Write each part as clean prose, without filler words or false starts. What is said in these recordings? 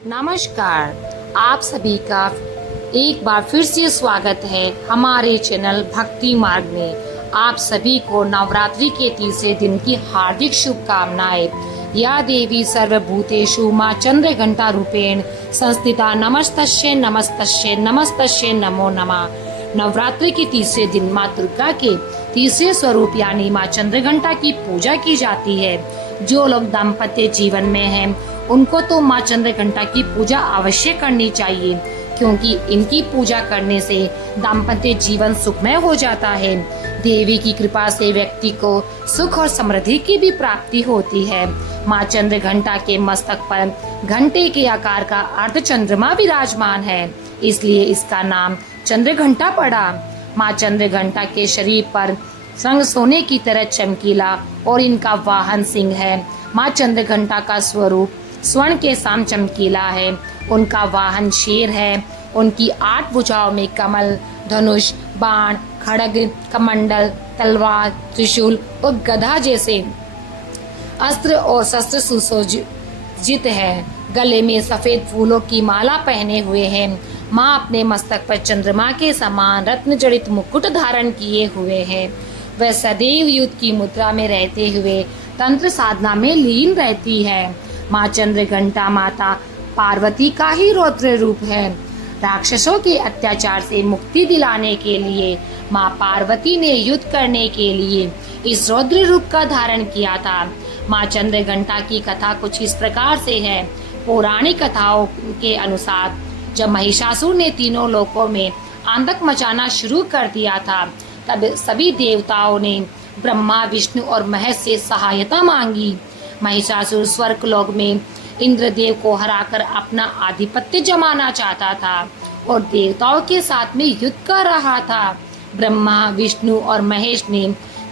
नमस्कार, आप सभी का एक बार फिर से स्वागत है हमारे चैनल भक्ति मार्ग में। आप सभी को नवरात्रि के तीसरे दिन की हार्दिक शुभकामनाएं। या देवी सर्वभूतेषु मां चंद्र घंटा रूपेण संस्थिता नमस्तस्यै नमस्तस्यै नमस्तस्यै नमो नमः। नवरात्रि के तीसरे दिन मां दुर्गा के तीसरे स्वरूप यानी मां चंद्र घंटा की पूजा की जाती है। जो लोग दाम्पत्य जीवन में हैं उनको तो मां चंद्र घंटा की पूजा अवश्य करनी चाहिए, क्योंकि इनकी पूजा करने से दाम्पत्य जीवन सुखमय हो जाता है। देवी की कृपा से व्यक्ति को सुख और समृद्धि की भी प्राप्ति होती है। मां चंद्र घंटा के मस्तक पर घंटे के आकार का अर्ध चंद्रमा विराजमान है, इसलिए इसका नाम चंद्र घंटा पड़ा। मां चंद्र घंटा के शरीर पर रंग सोने की तरह चमकीला और इनका वाहन सिंह है। मां चंद्र घंटा का स्वरूप स्वर्ण के साम चमकीला है। उनका वाहन शेर है। उनकी 8 भुजाओं में कमल, धनुष, बाण, खड्ग, कमंडल, तलवार, त्रिशूल और गदा जैसे अस्त्र और शस्त्र सुसज्जित है। गले में सफेद फूलों की माला पहने हुए हैं। मां अपने मस्तक पर चंद्रमा के समान रत्न जड़ित मुकुट धारण किए हुए हैं। वह सदैव युद्ध की मुद्रा में रहते हुए तंत्र साधना में लीन रहती है। मां चंद्र घंटा माता पार्वती का ही रौद्र रूप है। राक्षसों के अत्याचार से मुक्ति दिलाने के लिए मां पार्वती ने युद्ध करने के लिए इस रौद्र रूप का धारण किया था। मां चंद्र घंटा की कथा कुछ इस प्रकार से है। पौराणिक कथाओं के अनुसार जब महिषासुर ने तीनों लोकों में आतंक मचाना शुरू कर दिया था, तब सभी देवताओं ने ब्रह्मा, विष्णु और महेश से सहायता मांगी। महिषासुर स्वर्ग लोक में इंद्रदेव को हराकर अपना आधिपत्य जमाना चाहता था और देवताओं के साथ में युद्ध कर रहा था। ब्रह्मा, विष्णु और महेश ने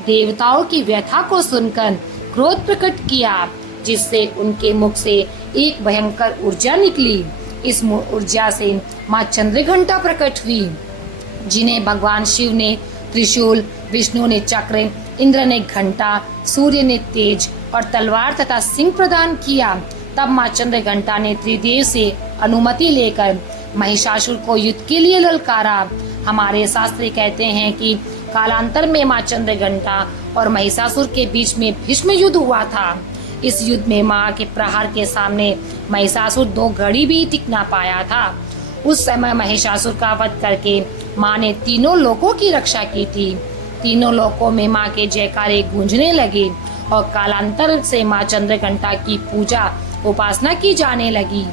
देवताओं की व्यथा को सुनकर क्रोध प्रकट किया, जिससे उनके मुख से एक भयंकर ऊर्जा निकली। इस ऊर्जा से मां चंद्रघंटा प्रकट हुई, जिन्हें भगवान शिव ने त्रिशूल, विष्णु ने चक्र, इंद्र ने घंटा, सूर्य ने तेज और तलवार तथा सिंह प्रदान किया। तब मां चंद्र घंटा ने त्रिदेव से अनुमति लेकर महिषासुर को युद्ध के लिए ललकारा। हमारे शास्त्र कहते हैं कि कालांतर में मां चंद्र घंटा और महिषासुर के बीच में भीष्म युद्ध हुआ था। इस युद्ध में मां के प्रहार के सामने महिषासुर 2 घड़ी भी टिक ना पाया था। उस समय महिषासुर का वध करके मां ने तीनों लोकों की रक्षा की थी। तीनों लोकों में मां के जयकारे गूंजने लगे और कालांतर से मां चंद्र घंटा की पूजा उपासना की जाने लगी।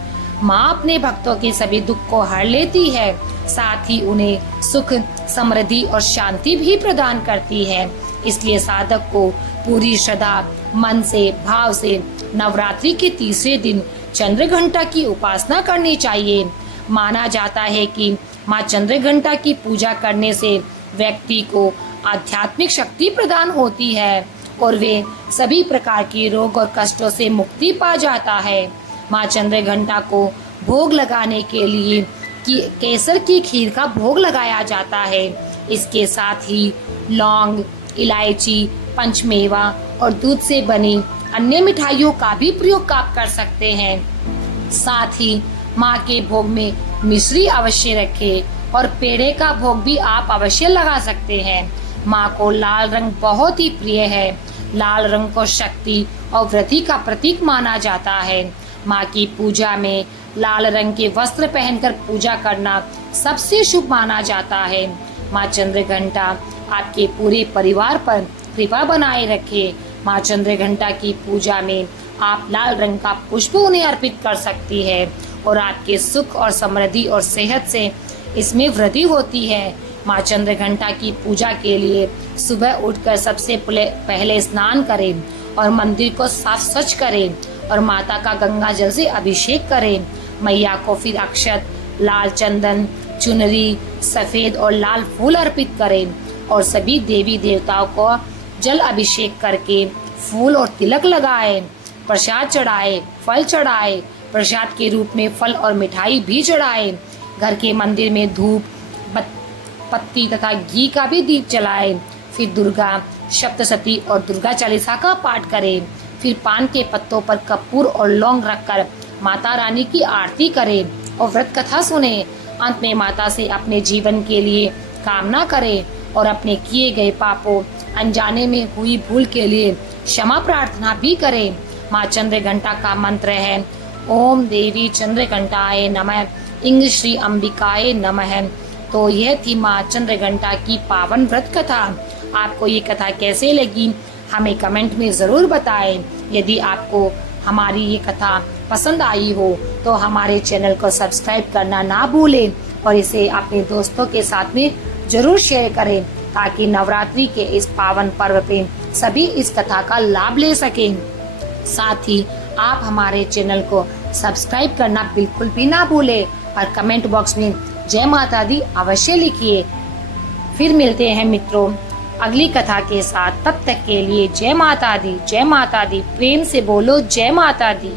मां अपने भक्तों के सभी दुख को हर लेती है, साथ ही उन्हें सुख, समृद्धि और शांति भी प्रदान करती है। इसलिए साधक को पूरी श्रद्धा, मन से, भाव से नवरात्रि के तीसरे दिन चंद्र घंटा की उपासना करनी चाहिए। माना जाता है कि मां चंद्र घंटा की पूजा करने से व्यक्ति को आध्यात्मिक शक्ति प्रदान होती है और वे सभी प्रकार के रोग और कष्टों से मुक्ति पा जाता है। मां चंद्र घंटा को भोग लगाने के लिए केसर की खीर का भोग लगाया जाता है। इसके साथ ही लौंग, इलायची, पंचमेवा और दूध से बनी अन्य मिठाइयों का भी प्रयोग आप कर सकते हैं। साथ ही मां के भोग में मिश्री अवश्य रखें और पेड़े का भोग भी आप अवश्य लगा सकते हैं। मां को लाल रंग बहुत ही प्रिय है। लाल रंग को शक्ति और वृद्धि का प्रतीक माना जाता है। मां की पूजा में लाल रंग के वस्त्र पहनकर पूजा करना सबसे शुभ माना जाता है। मां चंद्र घंटा आपके पूरे परिवार पर कृपा बनाए रखे। मां चंद्र घंटा की पूजा में आप लाल रंग का पुष्प उन्हें अर्पित कर सकती है और आपके सुख और समृद्धि और सेहत से इसमें वृद्धि होती है। मां चंद्र घंटा की पूजा के लिए सुबह उठकर सबसे पहले स्नान करें और मंदिर को साफ स्वच्छ करें और माता का गंगा जल से अभिषेक करें। मैया को फिर अक्षत, लाल चंदन, चुनरी, सफेद और लाल फूल अर्पित करें और सभी देवी देवताओं को जल अभिषेक करके फूल और तिलक लगाएं, प्रसाद चढ़ाएं, फल चढ़ाएं, प्रसाद के रूप में फल और मिठाई भी चढ़ाएं। घर के मंदिर में धूप, पत्ती तथा घी का भी दीप जलाएं। फिर दुर्गा सप्तशती और दुर्गा चालीसा का पाठ करें। फिर पान के पत्तों पर कपूर और लौंग रखकर माता रानी की आरती करें और व्रत कथा सुने। अंत में माता से अपने जीवन के लिए कामना करें और अपने किए गए पापों, अनजाने में हुई भूल के लिए क्षमा प्रार्थना भी करें। माँ चंद्रघंटा का मंत्र है ओम देवी चंद्रघंटाय नमः, इंग श्री अंबिकाय नमः। तो यह थी माँ चंद्रघंटा की पावन व्रत कथा। आपको ये कथा कैसे लगी हमें कमेंट में ज़रूर बताएं। यदि आपको हमारी ये कथा पसंद आई हो तो हमारे चैनल को सब्सक्राइब करना ना भूलें और इसे अपने दोस्तों के साथ में जरूर शेयर करें ताकि नवरात्रि के इस पावन पर्व पे सभी इस कथा का लाभ ले सकें। साथ ही आप हमारे चैनल को सब्सक्राइब करना बिल्कुल भी ना भूलें और कमेंट बॉक्स में जय माता दी अवश्य लिखिए। फिर मिलते हैं मित्रों अगली कथा के साथ। तब तक के लिए जय माता दी, जय माता दी। प्रेम से बोलो जय माता दी।